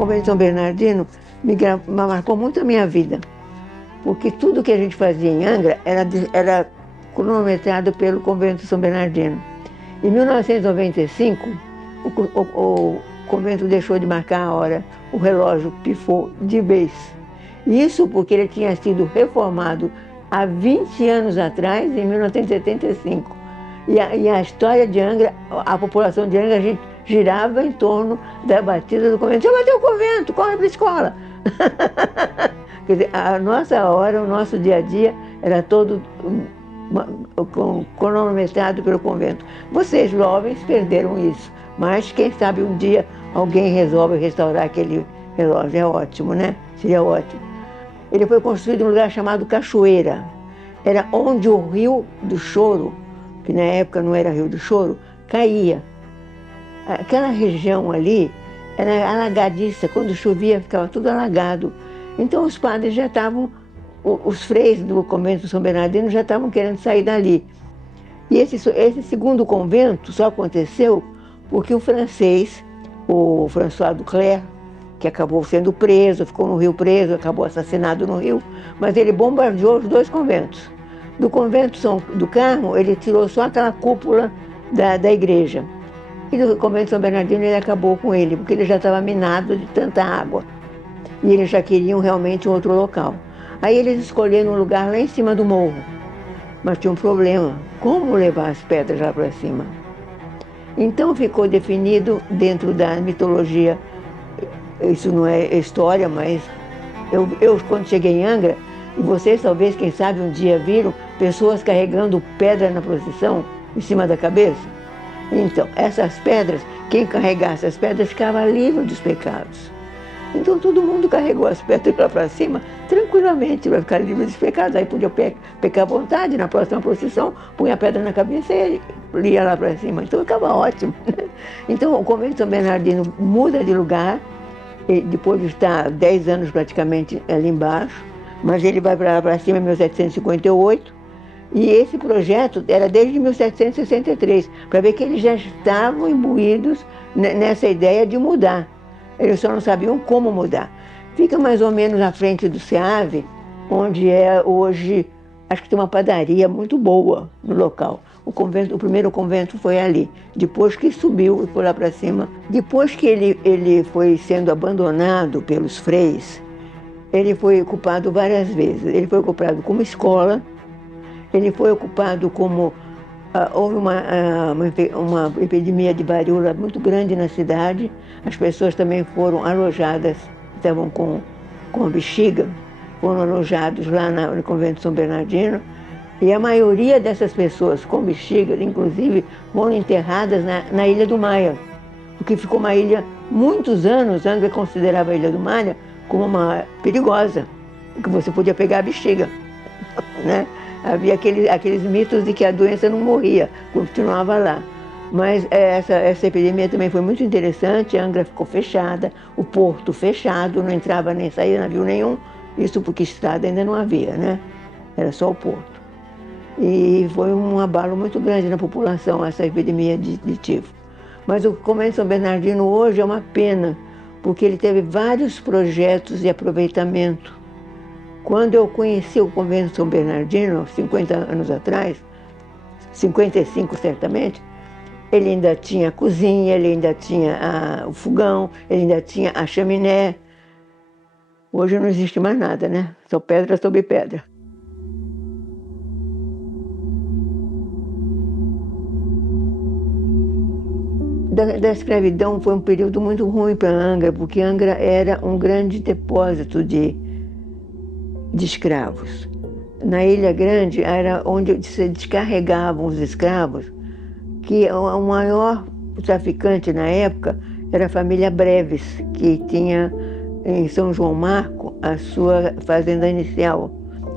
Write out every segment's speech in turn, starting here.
convento de São Bernardino marcou muito a minha vida, porque tudo que a gente fazia em Angra era cronometrado pelo convento de São Bernardino. Em 1995, o convento deixou de marcar a hora, o relógio pifou de vez. Isso porque ele tinha sido reformado há 20 anos atrás, em 1975. E a história de Angra, a população de Angra, a gente girava em torno da batida do convento. Já bateu o convento, corre para a escola. Quer dizer, a nossa hora, o nosso dia a dia era todo cronometrado pelo convento. Vocês, jovens, perderam isso. Mas, quem sabe, um dia alguém resolve restaurar aquele relógio. É ótimo, né? Seria ótimo. Ele foi construído em um lugar chamado Cachoeira. Era onde o Rio do Choro, que na época não era Rio do Choro, caía. Aquela região ali era alagadiça. Quando chovia, ficava tudo alagado. Então, os padres já estavam, os freis do convento de São Bernardino já estavam querendo sair dali. E esse segundo convento só aconteceu porque o francês, o François Duclerc, que acabou sendo preso, ficou no Rio preso, acabou assassinado no Rio, mas ele bombardeou os dois conventos. Do convento do Carmo, ele tirou só aquela cúpula da igreja. E do convento de São Bernardino ele acabou com ele, porque ele já estava minado de tanta água. E eles já queriam realmente um outro local. Aí eles escolheram um lugar lá em cima do morro. Mas tinha um problema, como levar as pedras lá para cima? Então ficou definido dentro da mitologia, isso não é história, mas eu quando cheguei em Angra, e vocês talvez, quem sabe, um dia viram pessoas carregando pedra na procissão em cima da cabeça. Então, essas pedras, quem carregasse as pedras ficava livre dos pecados. Então todo mundo carregou as pedras lá para cima, tranquilamente, vai ficar livre dos pecados. Aí podia pecar à vontade, na próxima procissão, punha a pedra na cabeça e ia lá para cima. Então ficava ótimo. Então o convento de São Bernardino muda de lugar, depois de estar 10 anos praticamente ali embaixo, mas ele vai para cima em 1758, e esse projeto era desde 1763, para ver que eles já estavam imbuídos nessa ideia de mudar. Eles só não sabiam como mudar. Fica mais ou menos à frente do SEAV, onde é hoje, acho que tem uma padaria muito boa no local. O primeiro convento foi ali. Depois que subiu e foi lá para cima. Depois que ele foi sendo abandonado pelos freis, ele foi ocupado várias vezes. Ele foi ocupado como escola, ele foi ocupado como... houve uma epidemia de varíola muito grande na cidade. As pessoas também foram alojadas, estavam com a bexiga, foram alojados lá no convento de São Bernardino. E a maioria dessas pessoas com bexiga, inclusive, foram enterradas na Ilha do Maia, porque ficou uma ilha, muitos anos, Angra considerava a Ilha do Maia como uma perigosa, porque você podia pegar a bexiga, né? Havia aqueles mitos de que a doença não morria, continuava lá. Mas essa epidemia também foi muito interessante. Angra ficou fechada, o porto fechado, não entrava nem saía navio nenhum, isso porque estrada ainda não havia, né? Era só o porto. E foi um abalo muito grande na população, essa epidemia de tifo. Mas o convento de São Bernardino hoje é uma pena, porque ele teve vários projetos de aproveitamento. Quando eu conheci o convento de São Bernardino, 50 anos atrás, 55 certamente, ele ainda tinha a cozinha, ele ainda tinha o fogão, ele ainda tinha a chaminé. Hoje não existe mais nada, né? Só pedra sobre pedra. Da escravidão foi um período muito ruim para Angra, porque Angra era um grande depósito de escravos. Na Ilha Grande era onde se descarregavam os escravos, que o maior traficante na época era a família Breves, que tinha em São João Marco a sua fazenda inicial.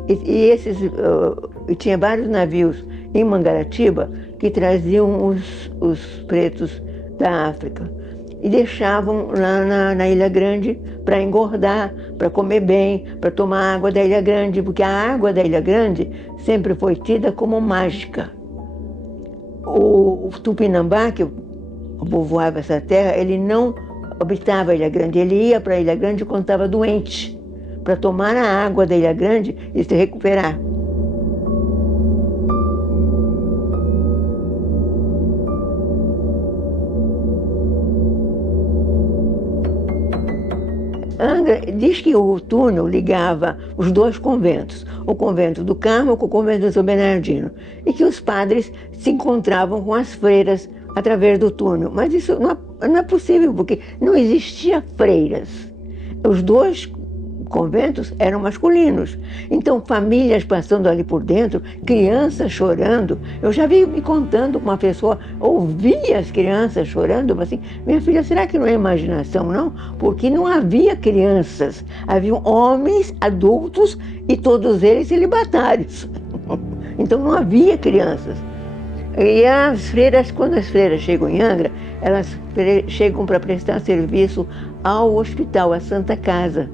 E tinha vários navios em Mangaratiba que traziam os pretos da África e deixavam lá na Ilha Grande para engordar, para comer bem, para tomar água da Ilha Grande, porque a água da Ilha Grande sempre foi tida como mágica. O Tupinambá, que povoava essa terra, ele não habitava a Ilha Grande. Ele ia para a Ilha Grande quando estava doente, para tomar a água da Ilha Grande e se recuperar. Angra diz que o túnel ligava os dois conventos, o convento do Carmo com o convento do São Bernardino, e que os padres se encontravam com as freiras através do túnel. Mas isso não é possível, porque não existia freiras. Os dois conventos eram masculinos. Então, famílias passando ali por dentro, crianças chorando. Eu já vi me contando com uma pessoa, ouvia as crianças chorando, assim, minha filha, será que não é imaginação, não? Porque não havia crianças, haviam homens adultos e todos eles celibatários. Então, não havia crianças. E as freiras, quando as freiras chegam em Angra, elas chegam para prestar serviço ao hospital, à Santa Casa.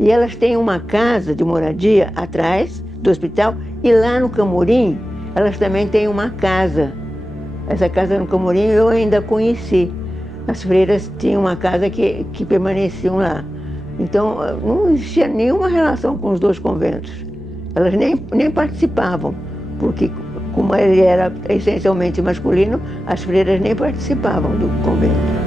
E elas têm uma casa de moradia atrás do hospital, e lá no Camorim elas também têm uma casa. Essa casa no Camorim eu ainda conheci. As freiras tinham uma casa que permaneciam lá. Então não existia nenhuma relação com os dois conventos. Elas nem participavam, porque como ele era essencialmente masculino, as freiras nem participavam do convento.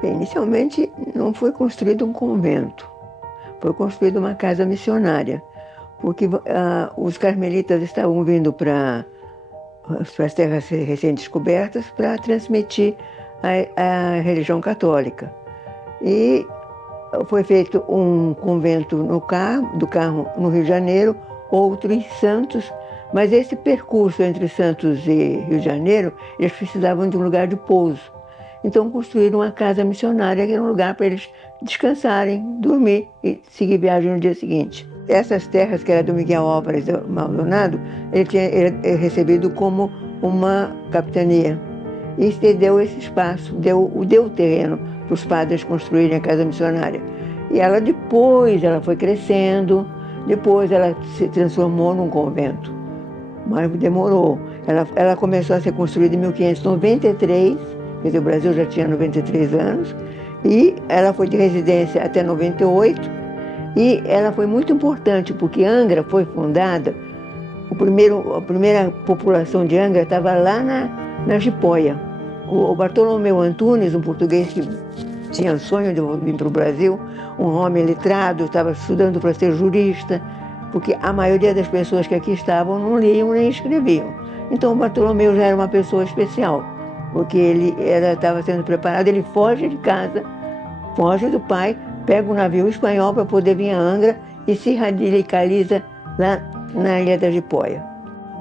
Inicialmente não foi construído um convento, foi construída uma casa missionária, porque os carmelitas estavam vindo para as terras recém-descobertas para transmitir a religião católica. E foi feito um convento do Carmo, no Rio de Janeiro, outro em Santos, mas esse percurso entre Santos e Rio de Janeiro, eles precisavam de um lugar de pouso. Então construíram uma casa missionária, que era um lugar para eles descansarem, dormir e seguir viagem no dia seguinte. Essas terras, que eram do Miguel Álvares Maldonado, ele tinha recebido como uma capitania. E cedeu esse espaço, deu o terreno para os padres construírem a casa missionária. E ela foi crescendo, depois ela se transformou num convento. Mas demorou. Ela começou a ser construída em 1593, quer dizer, o Brasil já tinha 93 anos, e ela foi de residência até 98, e ela foi muito importante, porque Angra foi fundada, a primeira população de Angra estava lá na Jipoia. O Bartolomeu Antunes, um português que tinha sonho de vir para o Brasil, um homem letrado, estava estudando para ser jurista, porque a maioria das pessoas que aqui estavam não liam nem escreviam. Então o Bartolomeu já era uma pessoa especial, porque ele estava sendo preparado, ele foge de casa, foge do pai, pega um navio espanhol para poder vir a Angra e se radicaliza lá na Ilha da Jipoia.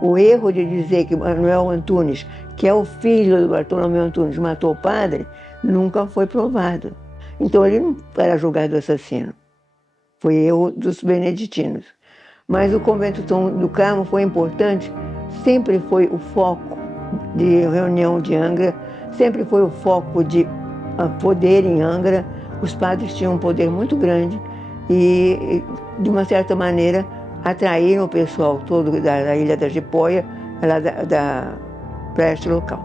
O erro de dizer que Manuel Antunes, que é o filho do Bartolomeu Antunes, matou o padre, nunca foi provado. Então ele não era julgado assassino. Foi erro dos beneditinos. Mas o convento do Carmo foi importante, sempre foi o foco de reunião de Angra, sempre foi o foco de poder em Angra. Os padres tinham um poder muito grande e, de uma certa maneira, atraíram o pessoal todo da Ilha da Jipoia, lá para este local.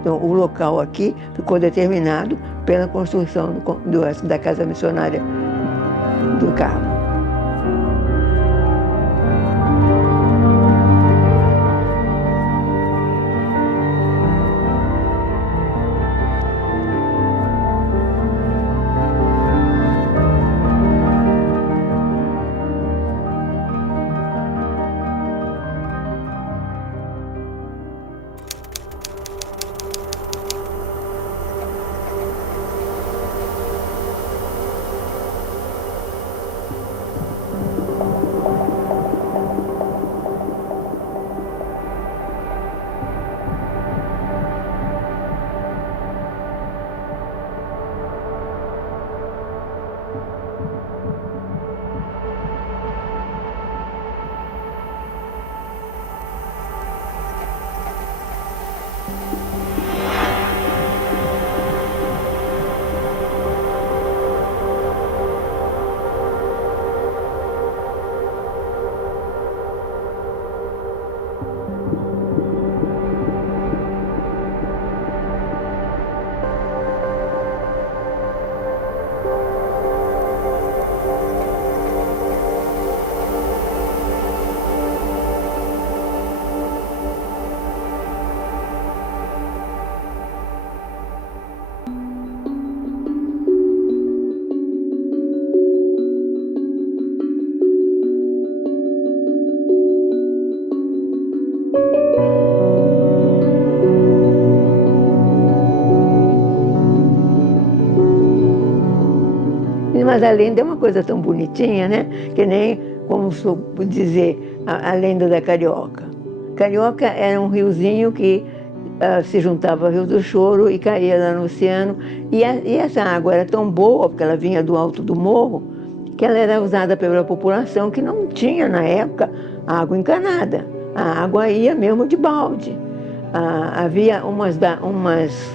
Então, o local aqui ficou determinado pela construção da Casa Missionária do Carmo. Mas a lenda é uma coisa tão bonitinha, né? Que nem, como dizer, a lenda da Carioca. Carioca era um riozinho que se juntava ao Rio do Choro e caía lá no oceano. E essa água era tão boa, porque ela vinha do alto do morro, que ela era usada pela população que não tinha, na época, água encanada. A água ia mesmo de balde. Havia umas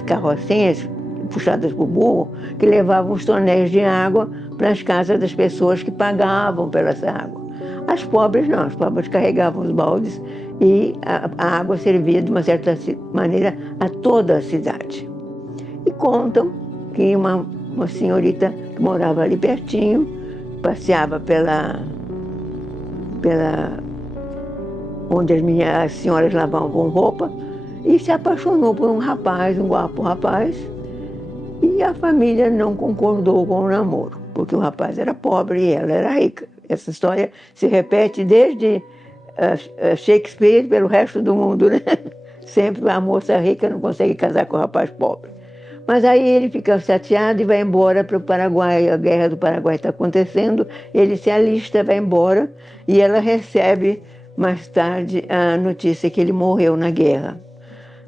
carrocinhas puxadas por burro, que levavam os tonéis de água para as casas das pessoas que pagavam pela essa água. As pobres não, as pobres carregavam os baldes e a água servia de uma certa maneira a toda a cidade. E contam que uma senhorita que morava ali pertinho, passeava pela onde as senhoras lavavam roupa, e se apaixonou por um rapaz, um guapo rapaz, e a família não concordou com o namoro, porque o rapaz era pobre e ela era rica. Essa história se repete desde Shakespeare pelo resto do mundo, né? Sempre a moça rica não consegue casar com o rapaz pobre. Mas aí ele fica chateado e vai embora para o Paraguai. A guerra do Paraguai está acontecendo, ele se alista, vai embora, e ela recebe mais tarde a notícia que ele morreu na guerra.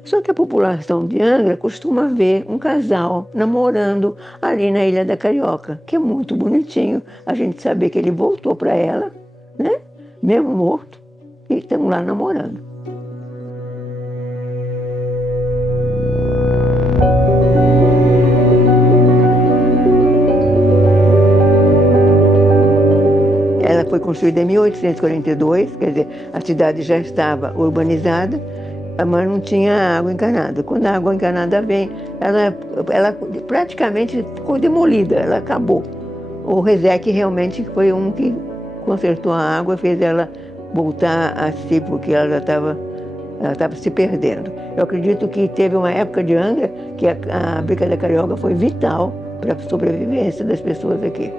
Só que a população de Angra costuma ver um casal namorando ali na Ilha da Carioca, que é muito bonitinho a gente saber que ele voltou para ela, né? Mesmo morto, e estão lá namorando. Ela foi construída em 1842, quer dizer, a cidade já estava urbanizada, mas não tinha água encanada. Quando a água encanada vem, ela praticamente ficou demolida, ela acabou. O Rezec realmente foi um que consertou a água, fez ela voltar a si, porque ela estava se perdendo. Eu acredito que teve uma época de Angra que a Bica da Carioca foi vital para a sobrevivência das pessoas aqui.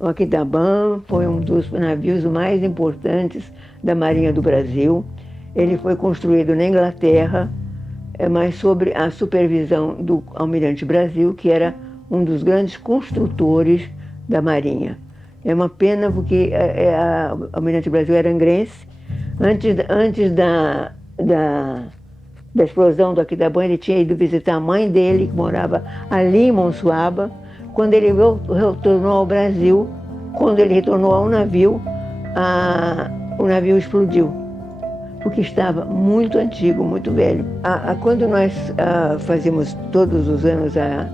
O Aquidauã foi um dos navios mais importantes da Marinha do Brasil. Ele foi construído na Inglaterra, mas sob a supervisão do Almirante Brasil, que era um dos grandes construtores da Marinha. É uma pena porque o Almirante Brasil era angrense. Antes da explosão do Aquidauã, ele tinha ido visitar a mãe dele, que morava ali em Monsuaba. Quando ele retornou ao Brasil, quando ele retornou ao navio, o navio explodiu, porque estava muito antigo, muito velho. Quando nós fazíamos todos os anos a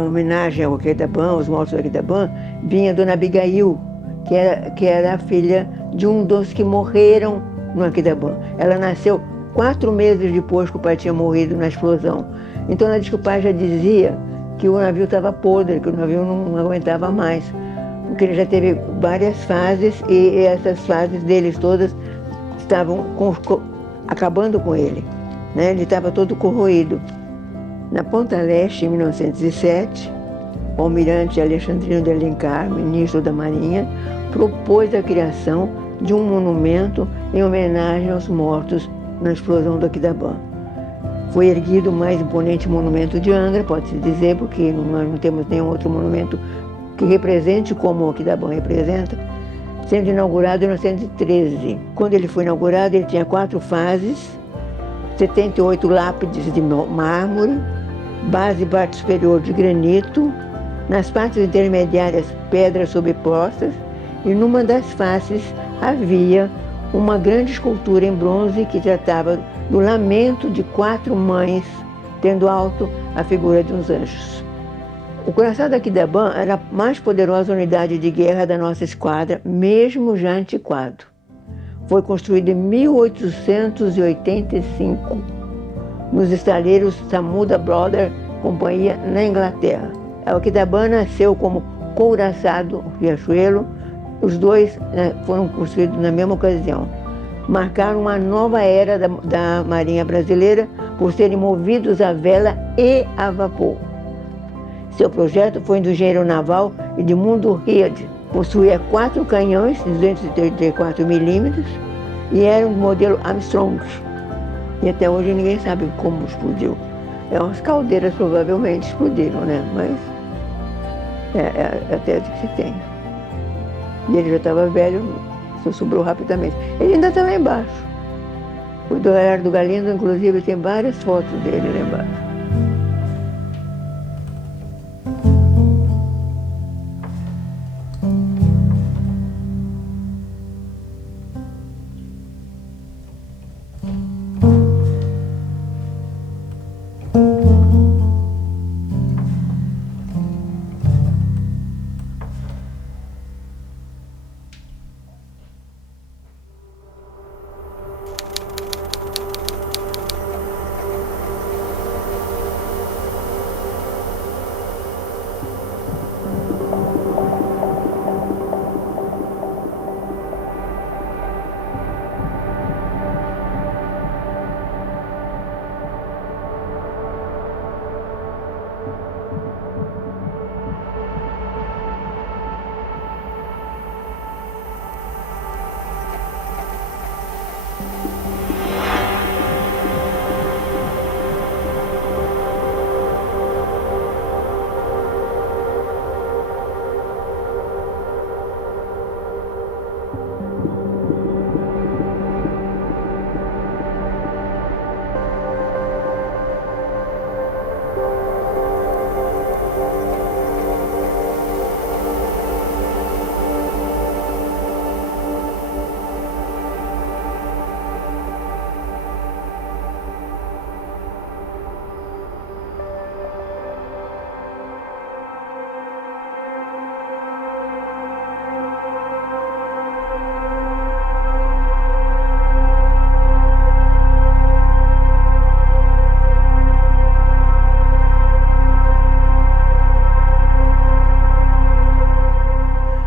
homenagem ao Aquidauã, aos mortos do Aquidauã, vinha a Dona Abigail, que era a filha de um dos que morreram no Aquidauã. Ela nasceu 4 meses depois que o pai tinha morrido na explosão. Então ela disse que o pai já dizia que o navio estava podre, que o navio não aguentava mais, porque ele já teve várias fases e essas fases deles todas estavam acabando com ele, né? Ele estava todo corroído. Na Ponta Leste, em 1907, o almirante Alexandrino de Alencar, ministro da Marinha, propôs a criação de um monumento em homenagem aos mortos na explosão do Aquidauã. Foi erguido o mais imponente monumento de Angra, pode-se dizer, porque nós não temos nenhum outro monumento que represente como o Aquidauã representa, sendo inaugurado em 1913. Quando ele foi inaugurado, ele tinha 4 fases, 78 lápides de mármore, base e parte superior de granito, nas partes intermediárias pedras sobrepostas, e numa das faces havia uma grande escultura em bronze que tratava do lamento de 4 mães, tendo alto a figura de uns anjos. O coração do Aquidauã era a mais poderosa unidade de guerra da nossa esquadra, mesmo já antiquado. Foi construído em 1885, nos estaleiros Samuda Brother Companhia, na Inglaterra. O Aquidauã nasceu como couraçado Riachuelo. Os dois foram construídos na mesma ocasião. Marcaram uma nova era da Marinha Brasileira por serem movidos a vela e a vapor. Seu projeto foi do engenheiro naval Edmundo Read. Possuía 4 canhões de 234 milímetros e era um modelo Armstrong. E até hoje ninguém sabe como explodiu. Umas caldeiras provavelmente explodiram, né? Mas é a tese que se tem. E ele já estava velho, só sobrou rapidamente. Ele ainda está lá embaixo. O Eduardo Galindo, inclusive, tem várias fotos dele lá embaixo.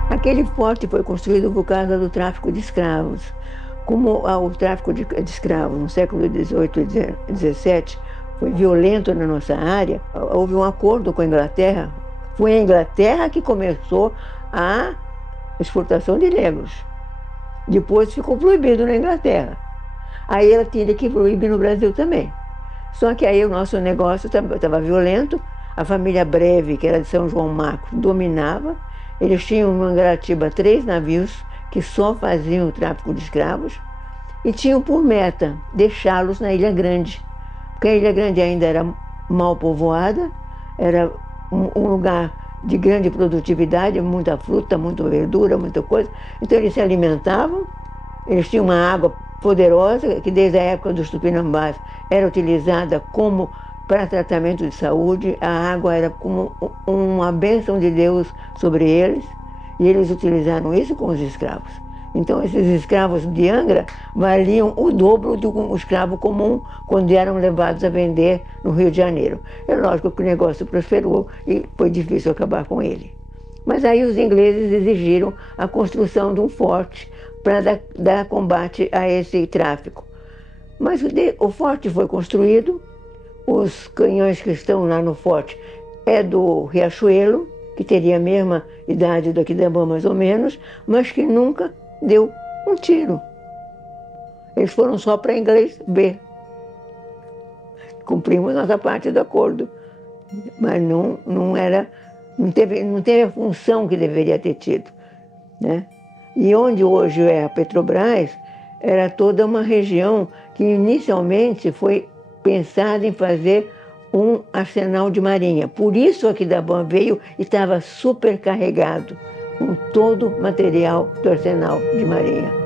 Aquele forte foi construído por causa do tráfico de escravos. Como o tráfico de escravos no século XVIII e XVII foi violento na nossa área, houve um acordo com a Inglaterra. Foi a Inglaterra que começou a exportação de negros. Depois ficou proibido na Inglaterra. Aí ela tinha que proibir no Brasil também. Só que aí o nosso negócio estava violento. A família Breve, que era de São João Marcos, dominava. Eles tinham em Mangaratiba 3 navios que só faziam o tráfico de escravos e tinham por meta deixá-los na Ilha Grande, porque a Ilha Grande ainda era mal povoada, era um lugar de grande produtividade, muita fruta, muita verdura, muita coisa. Então eles se alimentavam, eles tinham uma água poderosa, que desde a época dos Tupinambás era utilizada como para tratamento de saúde. A água era como uma bênção de Deus sobre eles, e eles utilizaram isso com os escravos. Então esses escravos de Angra valiam o dobro de um escravo comum quando eram levados a vender no Rio de Janeiro. É lógico que o negócio prosperou e foi difícil acabar com ele. Mas aí os ingleses exigiram a construção de um forte para dar combate a esse tráfico. Mas o forte foi construído, os canhões que estão lá no forte é do Riachuelo, que teria a mesma idade do Aquidauã mais ou menos, mas que nunca deu um tiro. Eles foram só para inglês ver. Cumprimos nossa parte do acordo, mas não teve a função que deveria ter tido, né? E onde hoje é a Petrobras, era toda uma região que inicialmente foi pensada em fazer um arsenal de marinha. Por isso Aquidauã veio e estava supercarregado com todo o material do arsenal de marinha.